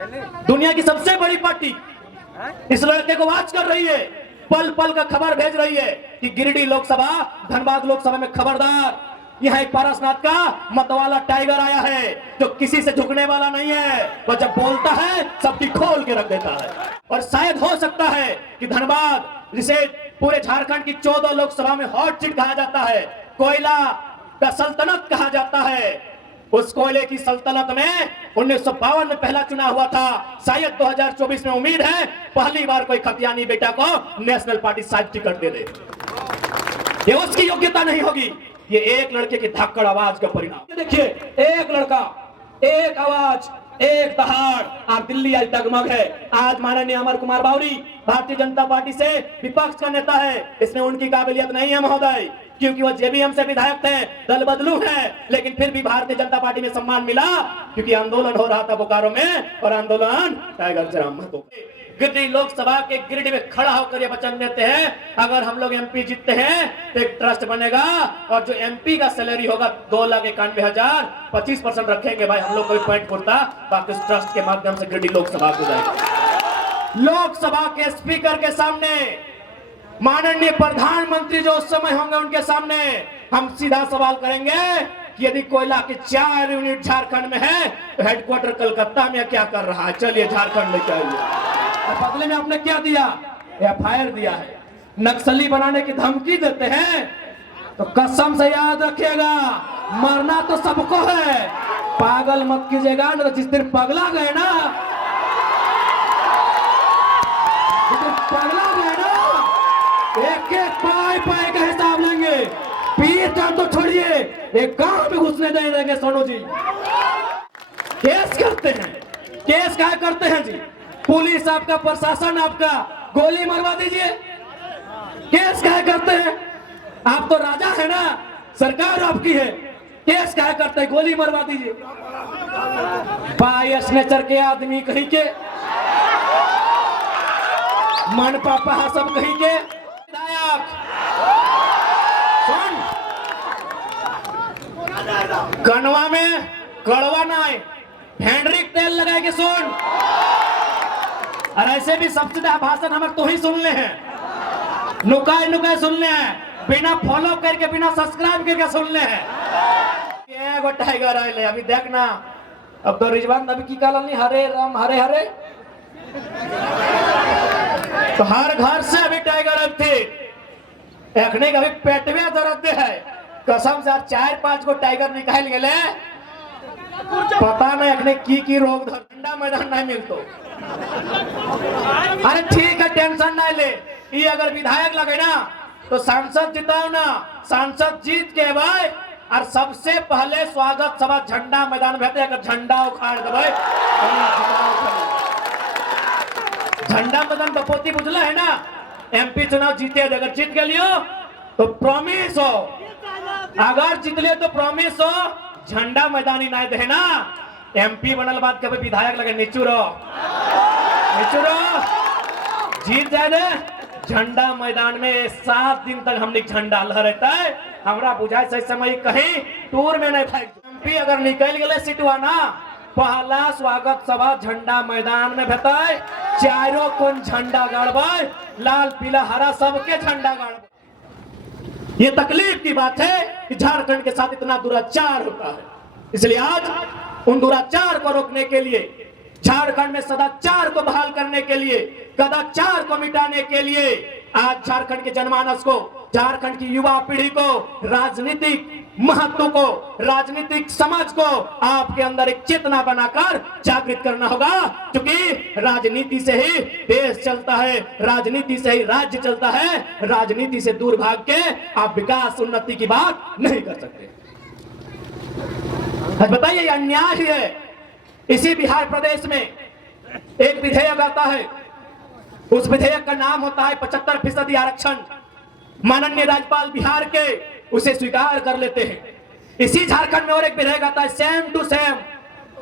दुनिया की सबसे बड़ी पार्टी इस लड़के को वॉच कर रही है, पल पल का खबर भेज रही है कि गिरिडीह लोकसभा, धनबाद लोकसभा में खबरदार, यहाँ एक पारसनाथ का मतवाला टाइगर आया है जो किसी से झुकने वाला नहीं है। वह जब बोलता है सबकी खोल के रख देता है। और शायद हो सकता है कि धनबाद, जिसे पूरे झारखंड की 14 लोकसभा में हॉट सीट कहा जाता है, कोयला का सल्तनत कहा जाता है, उस कोयले की सल्तनत में 1952 में पहला चुनाव हुआ था। शायद 2024 में उम्मीद है पहली बार कोई खतियानी बेटा को नेशनल पार्टी शायद टिकट दे दे। ये उसकी योग्यता नहीं होगी, ये एक लड़के की धाकड़ आवाज का परिणाम। देखिए, एक लड़का, एक आवाज, एक दहाड़, आप दिल्ली आज डगमग है। आज माननीय अमर कुमार बावरी भारतीय जनता पार्टी से विपक्ष का नेता है, इसमें उनकी काबिलियत नहीं है महोदय, क्योंकि वो जेबीएम से विधायक थे, दल बदलू है, लेकिन फिर भी भारतीय जनता पार्टी में सम्मान मिला क्योंकि आंदोलन हो रहा था बोकारो में, और आंदोलन टाइगर जराम महतो। गिरिडीह लोकसभा के गिरिडीह में खड़ा होकर ये वचन देते हैं, अगर हम लोग एमपी जीतते हैं तो एक ट्रस्ट बनेगा और जो एमपी का सैलरी होगा 2,91,000, 25% रखेंगे भाई हम लोग, कोई पॉइंट पुरता, बाकी उस ट्रस्ट के माध्यम से गिरिडीह लोकसभा को जाएगा। लोकसभा के स्पीकर के सामने, माननीय प्रधानमंत्री जो उस समय होंगे उनके सामने हम सीधा सवाल करेंगे कि यदि कोयला के 4 यूनिट झारखंड में है तो हेडक्वार्टर कलकत्ता में क्या कर रहा है? चलिए झारखंड लेके आइए। और बदले में आपने क्या दिया? एफआईआर दिया है, नक्सली बनाने की धमकी देते हैं। तो कसम से याद रखिएगा, मरना तो सबको है, पागल मत कीजिएगा, न तो जिस दिन पगला गए ना, एक एक पाए पाए का हिसाब लेंगे। पीर जान तो छोड़िए, एक गांव में घुसने नहीं देंगे। सोनू जी केस करते हैं, केस क्या करते हैं जी? पुलिस आपका, प्रशासन आपका, गोली मरवा दीजिए। केस क्या करते हैं? आप तो राजा है ना, सरकार आपकी है, केस क्या करते हैं? गोली मरवा दीजिए। बायस नेचर के आदमी कहीं के, मन पापा सब कहीं के। कनवा में कड़वा ना है, फेंड्रिक तेल लगाए के सुन। और ऐसे भी सबसे ज्यादा भाषण हमारे तो ही सुनने हैं, नुकाए नुकाए सुनने हैं, बिना फॉलो करके, बिना सब्सक्राइब करके सुनने हैं। एगो टाइगर आए अभी देखना, अब तो रिजवान नबी की काल नहीं, हरे राम हरे हरे, तो हर घर से अभी टाइगर अब थे, एखने कभी पेटवे दर्द है, कसम से 4-5 को टाइगर निकाल गए, पता नहीं एखने की रोग धर, ठंडा मैदान नहीं मिलतो। अरे ठीक है, टेंशन नहीं ले, ये अगर विधायक लगे ना तो सांसद जिताओ ना, सांसद जीत के भाई, और सबसे पहले स्वागत सभा झंडा मैदान में, अगर झंडा उखाड़ दे भाई, झंडा मैदान बपोती बुझला है ना, एमपी चुनाव जीते, अगर जीत के लियो तो प्रॉमिस हो, अगर जीत लियो तो प्रॉमिस हो, झंडा मैदानी नहीं देना। एमपी बनल बाद कभी विधायक लगे निचुरो जीत जाए दे, झंडा मैदान में 7 दिन तक हमने झंडा लहराता है। हमरा बुझाए से समय कहीं टूर में नहीं भाई, एमपी अगर निकल गए सीटवा ना, पहला स्वागत सभा झंडा मैदान में भेटाए, चारों कोन झंडा गाड़बाई, लाल पीला हरा सबके झंडा गाड़बाई। ये तकलीफ की बात है कि झारखंड के साथ इतना दुराचार होता है, इसलिए आज उन दुराचार को रोकने के लिए, झारखंड में सदाचार को बहाल करने के लिए, कदाचार को मिटाने के लिए आज झारखंड के जनमानस को, झारखंड की युवा पीढ़ी को, राजनीतिक महत्व को, राजनीतिक समझ को आपके अंदर एक चेतना बनाकर जागृत करना होगा, क्योंकि राजनीति से ही देश चलता है, राजनीति से ही राज्य चलता है, राजनीति से दूर भाग के आप विकास उन्नति की बात नहीं कर सकते। आज बताइए, अन्याय ही है। इसी बिहार प्रदेश में एक विधेयक आता है, उस विधेयक का नाम होता है 75% आरक्षण। माननीय राज्यपाल बिहार के उसे स्वीकार कर लेते हैं। इसी झारखंड में और एक विधेयक आता है, सेम टू सेम,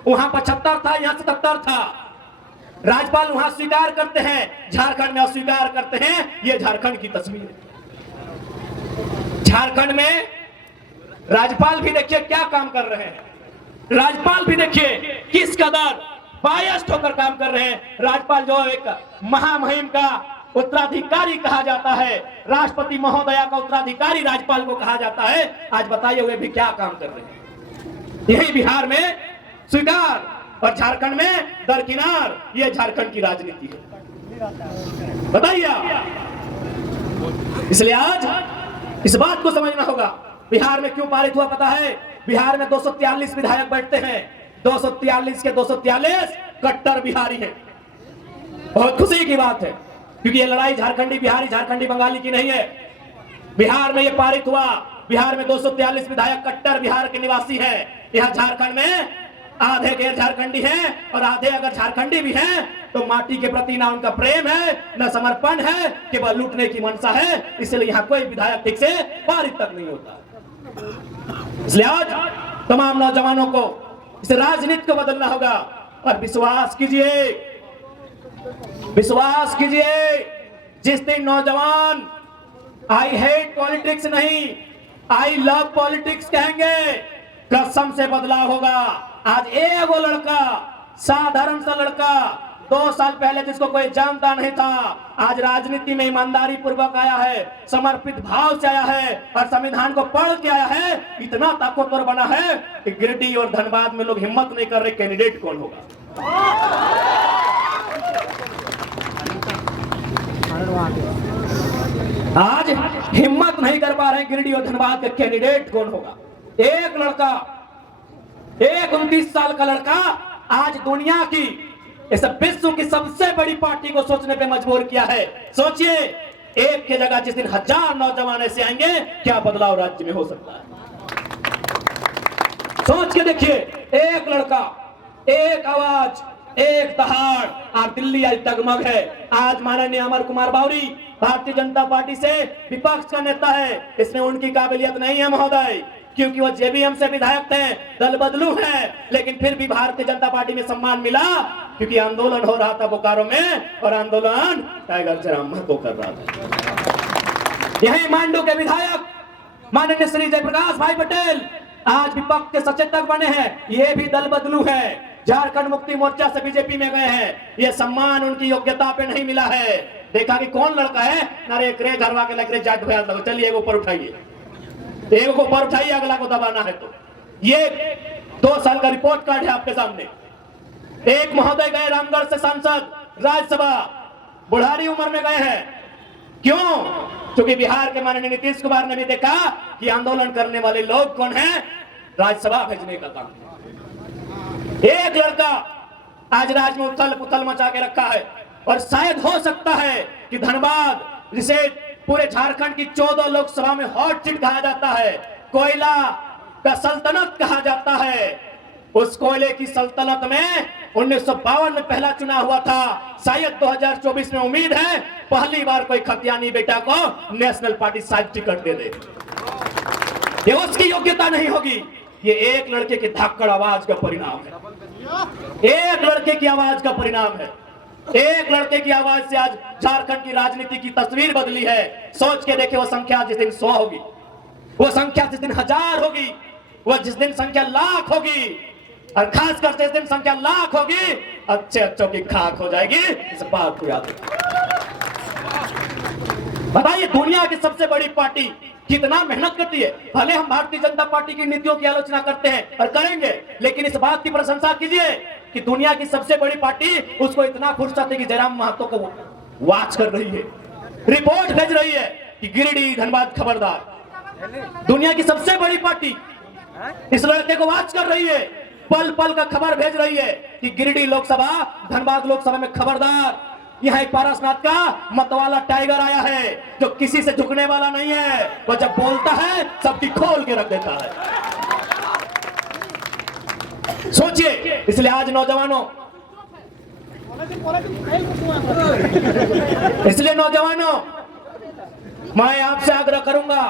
वहां 75 था, यहाँ 77 था। राज्यपाल वहां स्वीकार करते हैं, झारखंड में अस्वीकार करते हैं। ये झारखंड की तस्वीर है। झारखंड में राज्यपाल भी देखिए क्या काम कर रहे हैं, राज्यपाल भी देखिए किस कदर बायस्ड होकर काम कर रहे हैं। राज्यपाल जो एक महामहिम का उत्तराधिकारी कहा जाता है, राष्ट्रपति महोदया का उत्तराधिकारी राज्यपाल को कहा जाता है, आज बताइए वे भी क्या काम कर रहे हैं। यही बिहार में स्वीकार और झारखंड में दरकिनार, ये झारखंड की राजनीति है। बताइए आप। इसलिए आज इस बात को समझना होगा, बिहार में क्यों पारित हुआ पता है? बिहार में 243 विधायक बैठते हैं, 243 के 243 कट्टर बिहारी हैं। बहुत खुशी की बात है, क्योंकि ये लड़ाई झारखंडी बिहारी, झारखंडी बंगाली की नहीं है। बिहार में ये पारित हुआ, बिहार में 243 विधायक कट्टर बिहार के निवासी हैं। यहाँ झारखंड में आधे गैर झारखंडी हैं और आधे अगर झारखंडी भी हैं तो माटी के प्रति ना उनका प्रेम है, न समर्पण है, केवल लूटने की मनसा है। इसलिए यहाँ कोई विधायक ठीक से पारित तक नहीं होता। इसलिए आज तमाम नौजवानों को इस राजनीति को बदलना होगा और विश्वास कीजिए, विश्वास कीजिए, जिस दिन नौजवान आई हेट पॉलिटिक्स नहीं, आई लव पॉलिटिक्स कहेंगे, कसम से बदलाव होगा। आज एक वो लड़का, साधारण सा लड़का, 2 साल पहले जिसको कोई जानता नहीं था, आज राजनीति में ईमानदारी पूर्वक आया है, समर्पित भाव से आया है और संविधान को पढ़ के आया है। इतना ताकतवर बना है कि गिरिडीह और धनबाद में लोग हिम्मत नहीं कर रहे कैंडिडेट कौन होगा। आज हिम्मत नहीं कर पा रहे गिरिडीह और धनबाद के कैंडिडेट कौन होगा। एक लड़का, एक 29 साल का लड़का आज दुनिया की, इस विश्व की सबसे बड़ी पार्टी को सोचने पे मजबूर किया है। सोचिए, एक की जगह जिस दिन 1000 नौजवान ऐसे आएंगे, क्या बदलाव राज्य में हो सकता है। सोच के देखिए, एक लड़का, एक आवाज, एक दहाड़। आप दिल्ली आज डगमग है। आज माननीय अमर कुमार बावरी भारतीय जनता पार्टी से विपक्ष का नेता है, इसमें उनकी काबिलियत नहीं है महोदय, क्योंकि वो जेबीएम से विधायक थे, दल बदलू है, लेकिन फिर भी भारतीय जनता पार्टी में सम्मान मिला, क्योंकि आंदोलन हो रहा था बोकारो में और आंदोलन टाइगर जयराम महतो कर रहा था। यही मांडू के विधायक माननीय श्री जयप्रकाश भाई पटेल आज विपक्ष के सचेतक बने हैं, ये भी दल बदलू है, झारखंड मुक्ति मोर्चा से बीजेपी में गए हैं। ये सम्मान उनकी योग्यता पे नहीं मिला है। देखा कि कौन लड़का है, नारे करे घरवा के लग रहे जाट भैया, चलिए ऊपर उठाइए, एक को ऊपर उठाइए, अगला को दबाना है। तो ये 2 साल का रिपोर्ट कार्ड है आपके सामने। एक महोदय गए रामगढ़ से सांसद राज्यसभा, बुढ़ारी उम्र में गए हैं। क्यों? क्योंकि बिहार के माननीय नीतीश कुमार ने भी देखा कि आंदोलन करने वाले लोग कौन हैं, राज्यसभा भेजने का काम। एक लड़का आज राज्य में उथल पुथल मचा के रखा है और शायद हो सकता है कि धनबाद, जिसे पूरे झारखंड की 14 लोकसभा में हॉट सीट कहा जाता है, कोयला का सल्तनत कहा जाता है, उस कोयले की सल्तनत में 1952 में पहला चुनाव हुआ था। शायद 2024 में उम्मीद है पहली बार कोई खतियानी बेटा को नेशनल पार्टी शायद टिकट दे दे। ये उसकी योग्यता नहीं होगी, ये एक लड़के की धाकड़ आवाज का परिणाम है, एक लड़के की आवाज का परिणाम है। एक लड़के की आवाज से आज झारखंड की राजनीति की तस्वीर बदली है। सोच के देखे, वो संख्या जिस दिन 100 होगी, वो संख्या जिस दिन 1000 होगी, वो जिस दिन संख्या लाख होगी, और खासकर जिस दिन संख्या लाख होगी, अच्छे अच्छों की खाक हो जाएगी। इस बात को याद रखिए। बताइए, दुनिया की सबसे बड़ी पार्टी कितना मेहनत करती है। भले हम भारतीय जनता पार्टी की नीतियों की आलोचना करते हैं और करेंगे, लेकिन इस बात की प्रशंसा कीजिए कि दुनिया की सबसे बड़ी पार्टी, उसको इतना फुर्सत है कि जयराम महतो को वॉच कर रही है, रिपोर्ट भेज रही है कि गिरिडीह धनबाद खबरदार। दुनिया की सबसे बड़ी पार्टी इस लड़के को वॉच कर रही है, पल पल का खबर भेज रही है कि गिरिडीह लोकसभा, धनबाद लोकसभा में खबरदार। यहाँ एक पारसनाथ का मतवाला टाइगर आया है, जो किसी से झुकने वाला नहीं है। वो जब बोलता है सबकी खोल के रख देता है। सोचिए, इसलिए आज नौजवानों, मैं आपसे आग्रह करूंगा,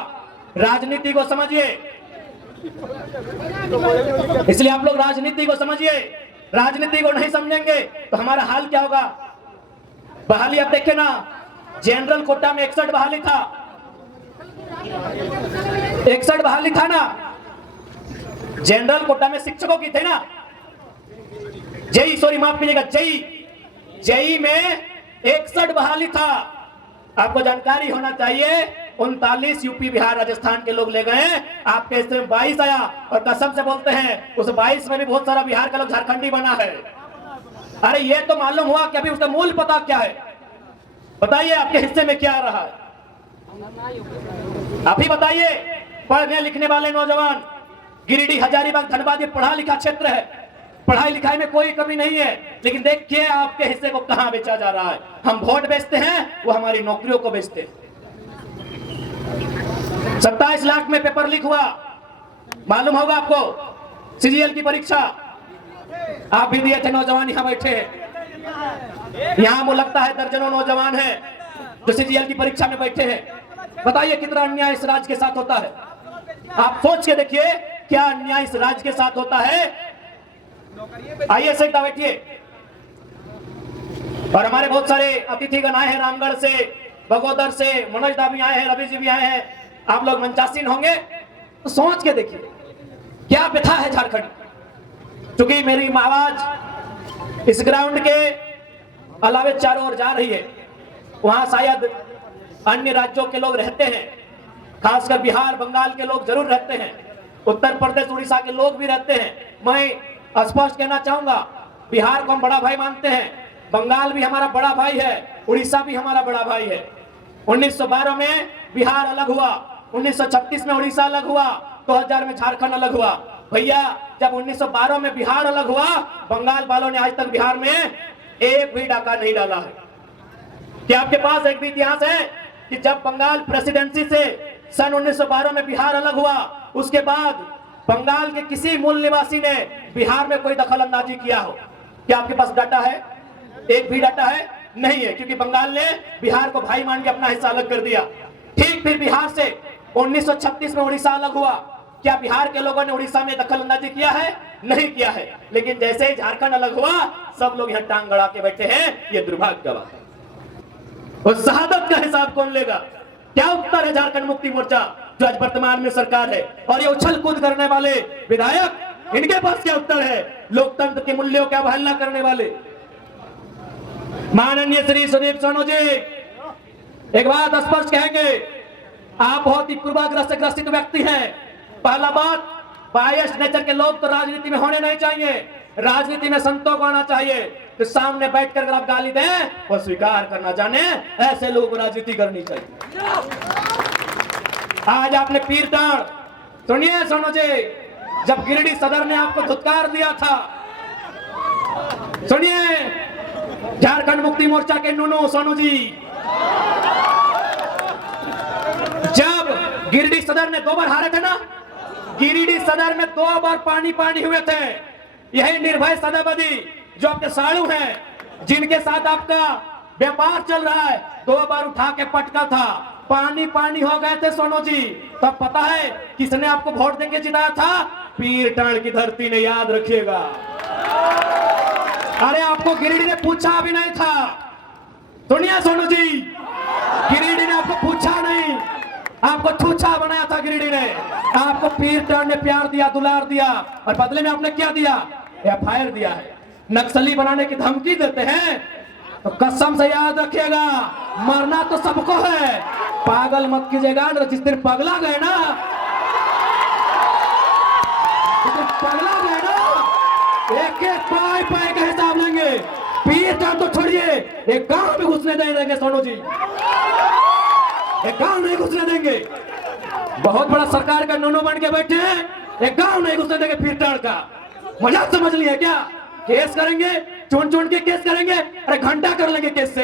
राजनीति को समझिए। इसलिए आप लोग राजनीति को समझिए। राजनीति को नहीं समझेंगे तो हमारा हाल क्या होगा। बहाली आप देखे ना, जनरल कोटा में 61 बहाली था, 61 बहाली था ना, जनरल कोटा में शिक्षकों की थे ना, जेई, सॉरी माफ कीजिएगा, जेई में 61 बहाली था। आपको जानकारी होना चाहिए 39 यूपी बिहार राजस्थान के लोग ले गए, आपके हिस्से में 22 आया। और कसम से बोलते हैं उस 22 में भी बहुत सारा बिहार का लोग झारखंडी बना है। अरे ये तो मालूम हुआ कि अभी उसका मूल पता क्या है। बताइए आपके हिस्से में क्या आ रहा है, आप ही बताइए। पढ़ने लिखने वाले नौजवान, गिरिडीह, हजारीबाग, धनबाद, ये पढ़ा लिखा क्षेत्र है, पढ़ाई लिखाई में कोई कमी नहीं है। लेकिन देखिए आपके हिस्से को कहां बेचा जा रहा है। हम वोट बेचते हैं, वो हमारी नौकरियों को बेचते हैं। 27 लाख में पेपर लीक हुआ, मालूम होगा आपको। सीजीएल की परीक्षा आप भी दिए थे, नौजवान यहां बैठे हैं। यहां वो लगता है दर्जनों नौजवान हैं जो सीजीएल की परीक्षा में बैठे हैं। बताइए कितना अन्याय इस राज्य के साथ होता है। आप सोच के देखिए क्या अन्याय इस राज्य के साथ होता है। आइए सीधा बैठिए। और हमारे बहुत सारे अतिथिगण आए हैं, रामगढ़ से, बगोदर से, मनोज दा भी आए हैं, रवि जी भी आए हैं। आप लोग मंचासीन होंगे तो सोच के देखिए क्या व्यथा है झारखंड। क्योंकि मेरी आवाज इस ग्राउंड के अलावे चारों ओर जा रही है, वहां शायद अन्य राज्यों के लोग रहते हैं, खासकर बिहार बंगाल के लोग जरूर रहते हैं, उत्तर प्रदेश उड़ीसा के लोग भी रहते हैं। मैं स्पष्ट कहना चाहूंगा, बिहार को हम बड़ा भाई मानते हैं, बंगाल भी हमारा बड़ा भाई है, उड़ीसा भी हमारा बड़ा भाई है। 1912 में बिहार अलग हुआ, 1936 में उड़ीसा अलग हुआ, 2000 में झारखंड अलग हुआ। भैया जब 1912 में बिहार अलग हुआ, बंगाल वालों ने आज तक बिहार में एक भी डाका नहीं डाला है। क्या आपके पास एक भी इतिहास है कि जब बंगाल प्रेसिडेंसी से सन 1912 में बिहार अलग हुआ, उसके बाद बंगाल के किसी मूल निवासी ने बिहार में कोई दखल अंदाजी किया हो? क्या आपके पास डाटा है? एक भी डाटा है? नहीं है, क्योंकि बंगाल ने बिहार को भाई मान के अपना हिस्सा अलग कर दिया। ठीक फिर बिहार से 1936 में उड़ीसा अलग हुआ, क्या बिहार के लोगों ने उड़ीसा में दखल अंदाजी किया है? नहीं किया है। लेकिन जैसे ही झारखंड अलग हुआ, सब लोग यहाँ टांग गड़ा के बैठे हैं। ये दुर्भाग्य का बात है। उस शहादत का हिसाब कौन लेगा? क्या उत्तर है झारखंड मुक्ति मोर्चा जो आज वर्तमान में सरकार है, और ये उछल कूद करने वाले विधायक, इनके पास क्या उत्तर है? लोकतंत्र के मूल्यों की अवहेलना करने वाले माननीय श्री सुदीप सोनू जी एक बात स्पष्ट कहेंगे, आप बहुत ही पूर्वाग्रह से ग्रसित व्यक्ति हैं। पहला बात, बायस्ड नेचर के लोग तो राजनीति में होने नहीं चाहिए। राजनीति में संतों को आना चाहिए। तो सामने बैठकर अगर आप गाली दें, वो स्वीकार करना जाने, ऐसे लोगों को राजनीति करनी चाहिए। आज आपने पीर टाण, सुनिए सोनू जी, जब गिरिडीह सदर ने आपको धुतकार दिया था, सुनिए झारखंड मुक्ति मोर्चा के नूनू सोनू जी, जब गिरिडीह सदर ने 2 बार हारे थे ना, गिरिडीह सदर में 2 बार पानी पानी हुए थे। यही निर्भय सदाबदी जो आपके साड़ू हैं, जिनके साथ आपका व्यापार चल रहा है, 2 बार उठा के पटका था, पानी पानी हो गए थे सोनू जी। तब पता है किसने आपको वोट देके जिताया था? पीर टाण की धरती ने, याद रखिएगा। अरे आपको गिरिडीह ने पूछा भी नहीं था। सुनिए सोनू जी, गिरिडीह ने आपको पूछा नहीं, आपको छूछा बनाया था गिरिडीह ने। आपको पीर टाण ने प्यार दिया, दुलार दिया, और बदले में आपने क्या दिया? एफआईआर दिया है। नक्सली बनाने की धमकी देते हैं तो कसम से याद रखिएगा, मरना तो सबको है, पागल मत कीजिएगा। जिस दिन पगला गए ना, एक एक पाई पाई का हिसाब लेंगे। पीर टाण तो छोड़िए, एक गांव में घुसने नहीं देंगे सोनू जी, एक गांव नहीं घुसने देंगे। बहुत बड़ा सरकार का नूनू बन के बैठे हैं, एक गांव नहीं घुसने देंगे पीर टाण का। मजाक समझ लिया क्या? केस करेंगे, चुन चुन के केस करेंगे, अरे घंटा कर लेंगे केस से।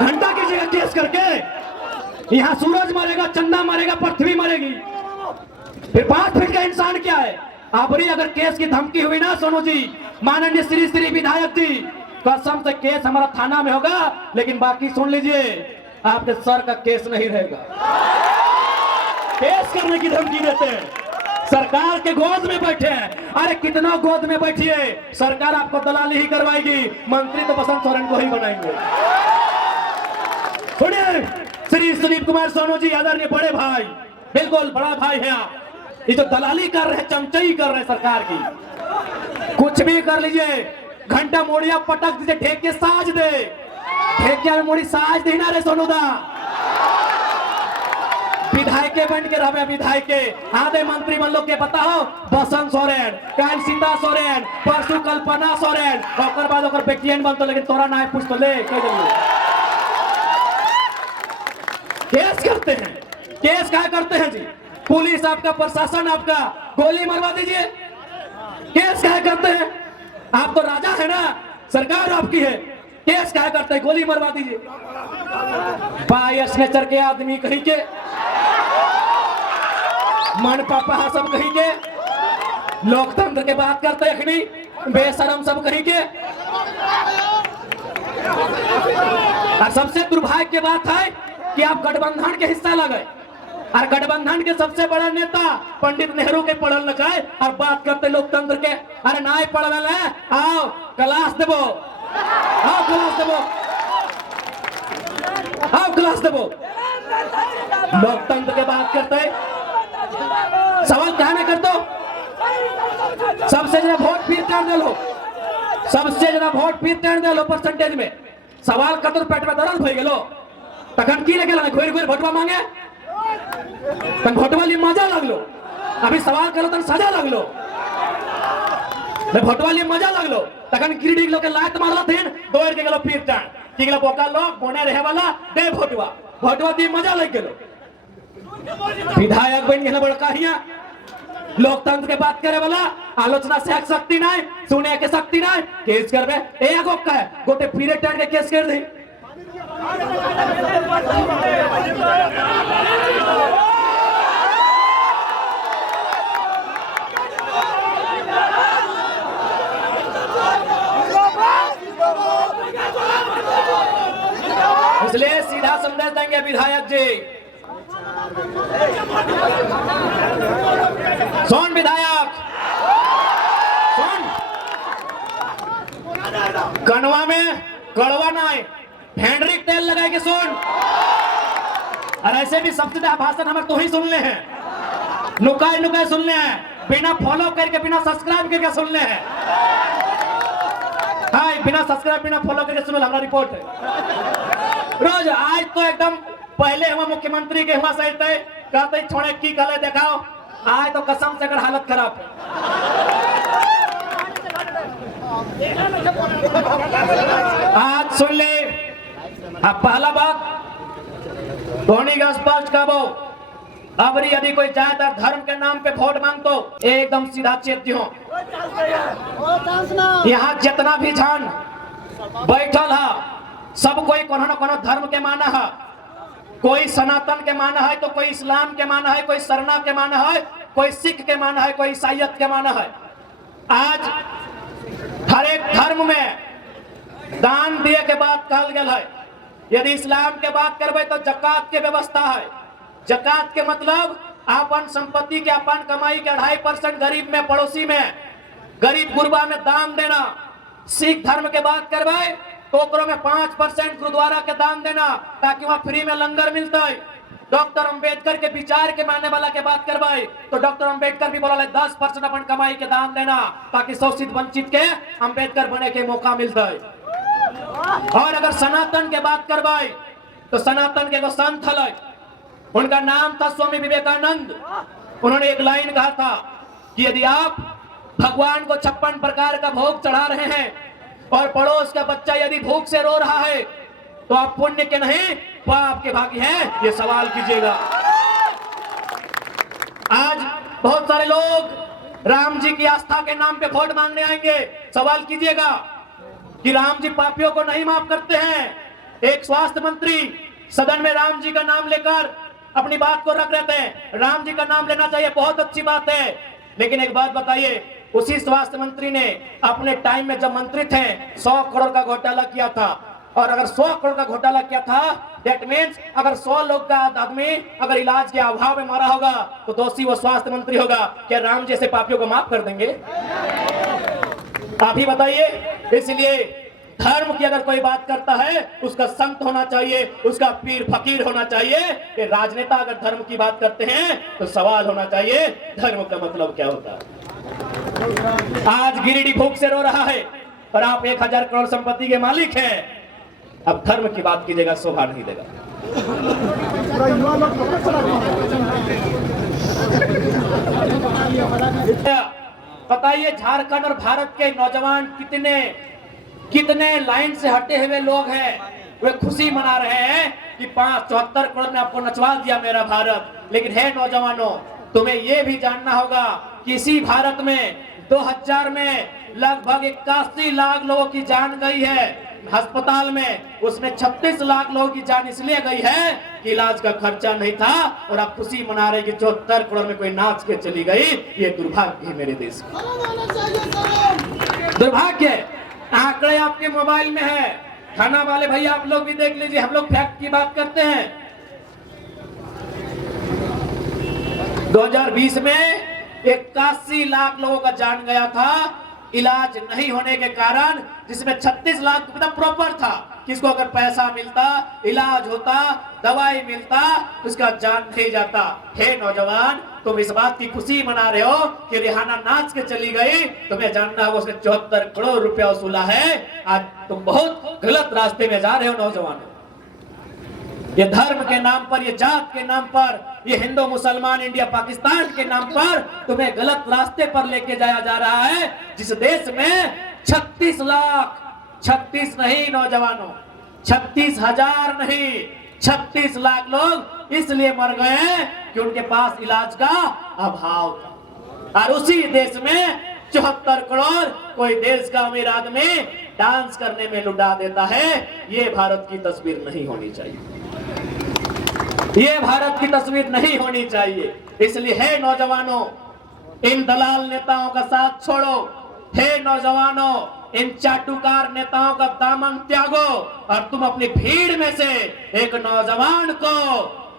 घंटा कीजिएगा केस करके। यहाँ सूरज मरेगा, चंदा मरेगा, पृथ्वी मरेगी, फिर 5 फीट का इंसान क्या है? आपरी अगर केस की धमकी हुई ना सोनू जी, माननीय श्री विधायक जी, कसम से केस हमारा थाना में होगा, लेकिन बाकी सुन लीजिए, आपके सर का केस नहीं रहेगा। केस करने की धमकी देते हैं, सरकार के गोद में बैठे हैं। अरे कितना गोद में बैठिए, सरकार आपको दलाली ही करवाएगी, मंत्री तो बसंत सोरेन को ही बनाएंगे। सुनिए श्री सुदीप कुमार सोनू जी, आदरणीय बड़े भाई, बिल्कुल बड़ा भाई है आप। ये जो दलाली कर रहे हैं, चमचई कर रहे हैं सरकार की, कुछ भी कर लीजिए, घंटा मोड़िया पटक दीजिए, ठेके साज दे, ठेकिया में मोड़ी साज दे ना रे सोनूदा। विधायक बन के रहे, विधायक आधे मंत्री मन लोग के पता हो, बसंत सोरेन, कल सीता सोरेन, परसों कल्पना सोरेन, और बाद ओकर बेटियन बनतो, लेकिन तोरा ना पूछ तो ले कह दियो। केस करते हैं, केस क्या करते हैं जी? पुलिस आपका, प्रशासन आपका, गोली मरवा दीजिए। केस क्या करते हैं? आप तो राजा है ना, सरकार आपकी है, केस क्या करते हैं? गोली मरवा दीजिए। बायस नेचर के आदमी कहीं के, मन पापा सब कहीं के, लोकतंत्र के बात करते अखनी, बेशरम सब कहीं के। और सबसे दुर्भाग्य की बात है कि आप गठबंधन के हिस्सा लगे, और गठबंधन के सबसे बड़ा नेता पंडित नेहरू के पढ़ल लिखे, और बात करते लोकतंत्र के। अरे ना पढ़ल है, आओ क्लास देवो, आओ क्लास देवो, आओ क्लास देवो। लोकतंत्र के बात करते, सवाल क्या ना कर दो। सबसे ज्यादा वोट फिर कर दे लो, सबसे ज्यादा वोट फिर कर दे लो परसेंटेज में। सवाल कतर पेट में दर्द हो गेलो, तखन की लगे घोर घोर भोटवा मांगे, तन भोटवा लिए मजा लगलो। अभी सवाल करो तन सजा लगलो, भोटवा लिए मजा लगलो, तखन गिरडी लोग के लात मारला थे, दौड़ के गेलो फिर टाण की गेलो बोका लोग बोने रहे वाला दे भोटवा, भोटवा दी मजा लग गेलो। विधायक बन गेला बड़का हिया, लोकतंत्र के बात करे वाला, आलोचना से शक्ति नहीं, सुने के शक्ति नहीं, केस करबे एगो का है, गोटे फिरे टाण के केस कर दे। इसलिए सीधा संदेश देंगे विधायक जी, सुन विधायक सुन, कनवा में कड़वा नहीं, फेंड्रिक तेल लगा के सुन। और ऐसे भी सबसे ज्यादा भाषण हमारे तो ही सुनने हैं, नुकाई नुकाई सुनने हैं, बिना फॉलो करके, बिना सब्सक्राइब करके सुनने हैं। हाँ, बिना सब्सक्राइब बिना फॉलो करके सुनो, हमारा रिपोर्ट है रोज। आज तो एकदम पहले हम मुख्यमंत्री के हुआ सही थे, कहते छोड़े की कले दिखाओ, आज तो कसम से अगर हालत खराब है। आज सुन ले, अब पहला बात धोनी का स्पष्ट कहो, अब यदि कोई चाहता धर्म के नाम पे वोट मांग तो एकदम सीधा चेत हो। यहाँ जितना भी जन बैठल है, सब कोई कोनो न कोनो धर्म के माना है, कोई सनातन के माना है, तो कोई इस्लाम के माना है, कोई सरना के माना है, कोई सिख के माना है, कोई ईसाईयत के माना है। आज हर एक धर्म में दान दिए के बात कहल गया है। यदि इस्लाम के बात करबे तो जकात के व्यवस्था है। जकात के मतलब अपन संपत्ति के, अपन कमाई के 2.5% गरीब में, पड़ोसी में, गरीब गुरबा में दान देना। सिख धर्म के बात करबे तो में 5% गुरुद्वारा के दान देना, ताकि वहां फ्री में लंगर मिलता है। डॉक्टर अंबेडकर के विचार के मानने वाला के बात करवाए तो डॉक्टर अंबेडकर भी बोला 10% अपन कमाई के दान देना, ताकि शोषित वंचित के अंबेडकर बने के मौका मिलता है। और अगर सनातन के बात करवाए तो सनातन के संत है, उनका नाम था स्वामी विवेकानंद। उन्होंने एक लाइन कहा था कि यदि आप भगवान को 56 प्रकार का भोग चढ़ा रहे हैं और पड़ोस का बच्चा यदि भूख से रो रहा है तो आप पुण्य के नहीं पाप के भागी हैं, ये सवाल कीजिएगा। आज बहुत सारे लोग राम जी की आस्था के नाम पे वोट मांगने आएंगे। सवाल कीजिएगा कि राम जी पापियों को नहीं माफ करते हैं। एक स्वास्थ्य मंत्री सदन में राम जी का नाम लेकर अपनी बात को रख रहे थे। राम जी का नाम लेना चाहिए, बहुत अच्छी बात है, लेकिन एक बात बताइए, उसी स्वास्थ्य मंत्री ने अपने टाइम में जब मंत्री थे 100 करोड़ का घोटाला किया था। और अगर 100 करोड़ का घोटाला किया था, दैट मीन्स अगर 100 लोग का आदमी अगर इलाज के अभाव में मारा होगा तो दोषी वो स्वास्थ्य मंत्री होगा। क्या राम जैसे पापियों को माफ कर देंगे? आप ही बताइए। इसलिए धर्म की अगर कोई बात करता है उसका संत होना चाहिए, उसका पीर फकीर होना चाहिए। ये राजनेता अगर धर्म की बात करते हैं तो सवाल होना चाहिए धर्म का मतलब क्या होता है। आज गिरिडीह भूख से रो रहा है और आप 1000 करोड़ संपत्ति के मालिक हैं। अब धर्म की बात कीजिएगा, शोभा नहीं देगा। बताइए झारखंड और भारत के नौजवान कितने लाइन से हटे हुए लोग हैं। वे खुशी मना रहे हैं कि 74 करोड़ में आपको नचवा दिया मेरा भारत। लेकिन है नौजवानों, तुम्हें यह भी जानना होगा कि इसी भारत में 2000 में लगभग 81 लाख लोगों की जान गई है अस्पताल में। उसमें 36 लाख लोगों की जान इसलिए गई है कि इलाज का खर्चा नहीं था। और आप खुशी मना रहे कि 74 करोड़ में कोई नाच के चली गई। ये दुर्भाग्य है मेरे देश में, दुर्भाग्य। आंकड़े आपके मोबाइल में है, थाना वाले भैया आप लोग भी देख लीजिए। हम लोग फैक्ट की बात करते हैं। 2020 में 81 लाख लोगों का जान गया था इलाज नहीं होने के कारण, जिसमें 36 लाख मतलब प्रॉपर था। किसको अगर पैसा मिलता, इलाज होता, दवाई मिलता, उसका जान नहीं जाता। हे नौजवान, तुम इस बात की खुशी मना रहे हो कि रिहाना नाच के चली गई। तुम्हें जानना होगा उसने 74 करोड़ रुपया वसूला है। आज तुम बहुत गलत रास्ते में जा रहे हो नौजवानों। ये धर्म के नाम पर, ये जात के नाम पर, ये हिंदू मुसलमान इंडिया पाकिस्तान के नाम पर तुम्हें गलत रास्ते पर लेके जाया जा रहा है। जिस देश में 36 लाख, 36 नहीं नौजवानों, 36,000 नहीं, 36 लाख लोग इसलिए मर गए कि उनके पास इलाज का अभाव था। और उसी देश में 74 करोड़ कोई देश का अमीर आदमी डांस करने में लुटा देता है। ये भारत की तस्वीर नहीं होनी चाहिए, ये भारत की तस्वीर नहीं होनी चाहिए। इसलिए हे नौजवानों, इन दलाल नेताओं का साथ छोड़ो। हे नौजवानों, इन चाटुकार नेताओं का दामन त्यागो और तुम अपनी भीड़ में से एक नौजवान को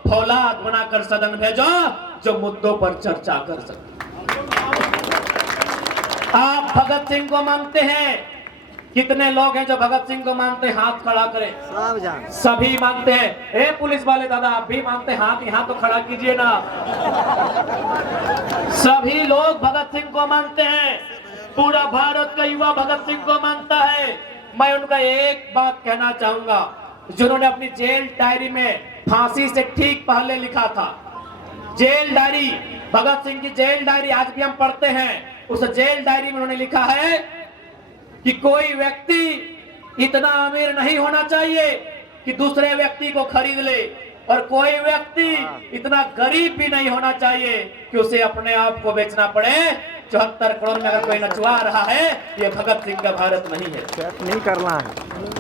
फौलाद बनाकर सदन भेजो जो मुद्दों पर चर्चा कर सके। आप भगत सिंह को मानते हैं? कितने लोग हैं जो भगत सिंह को मानते हैं? हाथ खड़ा करें। सभी मानते हैं। ए पुलिस वाले दादा, आप भी मानते हैं? हाथ यहाँ तो खड़ा कीजिए ना। सभी लोग भगत सिंह को मानते हैं। पूरा भारत का युवा भगत सिंह को मानता है। मैं उनका एक बात कहना चाहूंगा, जिन्होंने अपनी जेल डायरी में फांसी से ठीक पहले लिखा था। जेल डायरी, भगत सिंह की जेल डायरी आज भी हम पढ़ते हैं। उस जेल डायरी में उन्होंने लिखा है कि कोई व्यक्ति इतना अमीर नहीं होना चाहिए कि दूसरे व्यक्ति को खरीद ले, और कोई व्यक्ति इतना गरीब भी नहीं होना चाहिए कि उसे अपने आप को बेचना पड़े। 74 करोड़ में अगर कोई नचवा रहा है, ये भगत सिंह का भारत नहीं है। नहीं करना है,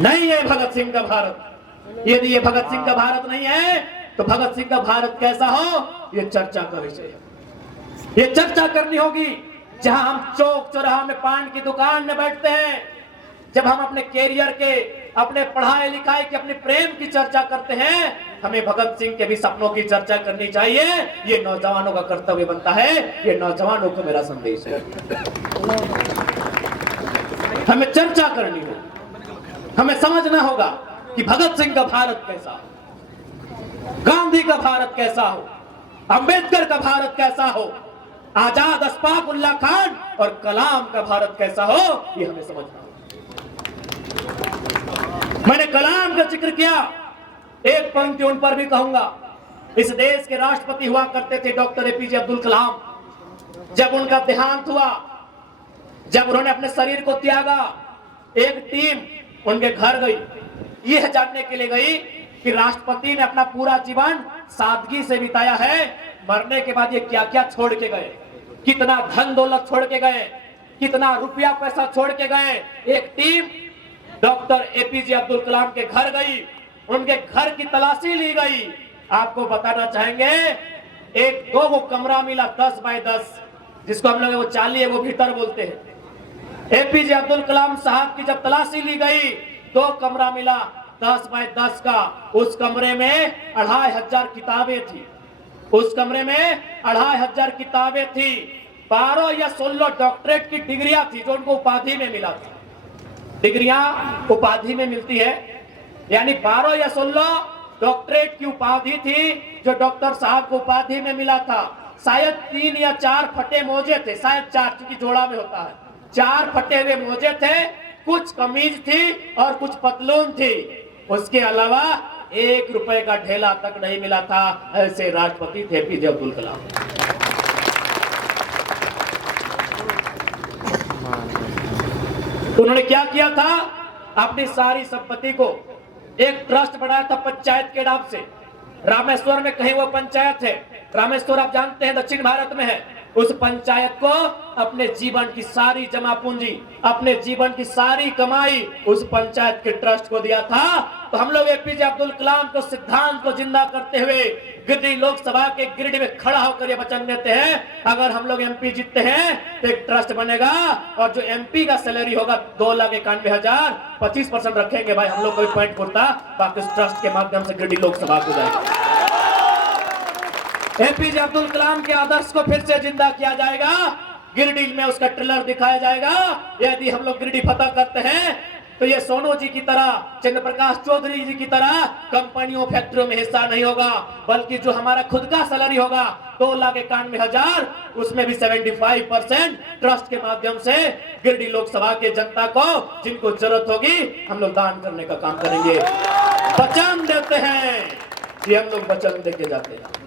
नहीं है भगत सिंह का भारत। यदि ये भगत सिंह का भारत नहीं है तो भगत सिंह का भारत कैसा हो, ये चर्चा का विषय है। ये चर्चा करनी होगी। जहां हम चौक चौराहा में पान की दुकान में बैठते हैं, जब हम अपने कैरियर के, अपने पढ़ाई लिखाई के, अपने प्रेम की चर्चा करते हैं, हमें भगत सिंह के भी सपनों की चर्चा करनी चाहिए। ये नौजवानों का कर्तव्य बनता है। ये नौजवानों को मेरा संदेश है। हमें चर्चा करनी होगी, हमें समझना होगा कि भगत सिंह का भारत कैसा हो, गांधी का भारत कैसा हो, अंबेडकर का भारत कैसा हो, आजाद अशफाक उल्लाह खान और कलाम का भारत कैसा हो, ये हमें समझना होगा। मैंने कलाम का जिक्र किया, एक पंक्ति उन पर भी कहूंगा। इस देश के राष्ट्रपति हुआ करते थे डॉक्टर एपीजे अब्दुल कलाम। जब उनका देहांत हुआ, जब उन्होंने अपने शरीर को त्यागा, एक टीम उनके घर गई, यह जानने के लिए गई कि राष्ट्रपति ने अपना पूरा जीवन सादगी से बिताया है, मरने के बाद ये क्या क्या छोड़ के गए, कितना धन दौलत छोड़ के गए, कितना रुपया पैसा छोड़ के गए। एक team doctor APJ Abdul Kalam के घर गई, उनके घर की तलाशी ली गई। आपको बताना चाहेंगे, एक दो वो कमरा मिला 10 बाय 10, जिसको हम लोग वो चाली है वो भीतर बोलते हैं। एपीजे अब्दुल कलाम साहब की जब तलाशी ली गई, 2 कमरा मिला 10 बाय 10 का। उस कमरे में 2500 किताबें थी। उस कमरे में 2500 किताबें थी। 12 या 16 डॉक्टरेट की डिग्रियां थी जो उनको उपाधि में मिला था। डिग्रियां उपाधि में मिलती है, यानी 12 या 16 डॉक्टरेट की उपाधि थी जो डॉक्टर साहब को उपाधि में मिला था। शायद 3 या 4 फटे मोजे थे, शायद 4, क्योंकि जोड़ा में होता है, 4 फटे हुए मोजे थे, कुछ कमीज थी और कुछ पतलून थी। उसके अलावा 1 रुपए का ढेला तक नहीं मिला था। ऐसे राष्ट्रपति थे एपीजे अब्दुल कलाम। उन्होंने क्या किया था, अपनी सारी संपत्ति को एक ट्रस्ट बनाया था पंचायत के नाम से। रामेश्वर में कहीं वो पंचायत है, रामेश्वर आप जानते हैं दक्षिण भारत में है। उस पंचायत को अपने जीवन की सारी जमा पूंजी, अपने जीवन की सारी कमाई उस पंचायत के ट्रस्ट को दिया था। तो हम लोग एपीजे अब्दुल कलाम को सिद्धांत को जिंदा करते हुए गिरिडीह लोकसभा के गिरिडीह में खड़ा होकर ये वचन देते हैं, अगर हम लोग एमपी जीतते हैं तो एक ट्रस्ट बनेगा और जो एमपी का सैलरी होगा 2,91,000, 25% रखेंगे भाई हम लोग, कोई पॉइंट पुरता, बाकी उस ट्रस्ट के माध्यम से गिरिडीह लोकसभा को जाएगा। एपीजे अब्दुल कलाम के आदर्श को फिर से जिंदा किया जाएगा, गिरिडीह में उसका ट्रेलर दिखाया जाएगा। यदि हम लोग गिरिडीह फतह करते हैं तो ये सोनू जी की तरह, चंद्र प्रकाश चौधरी जी की तरह कंपनियों फैक्ट्रियों में हिस्सा नहीं होगा, बल्कि जो हमारा खुद का सैलरी होगा 2,91,000, उसमें भी 75% ट्रस्ट के माध्यम से गिरिडीह लोकसभा के जनता को जिनको जरूरत होगी हम लोग दान करने का काम करेंगे। वचन देते हैं कि हम लोग वचन देके जाते हैं।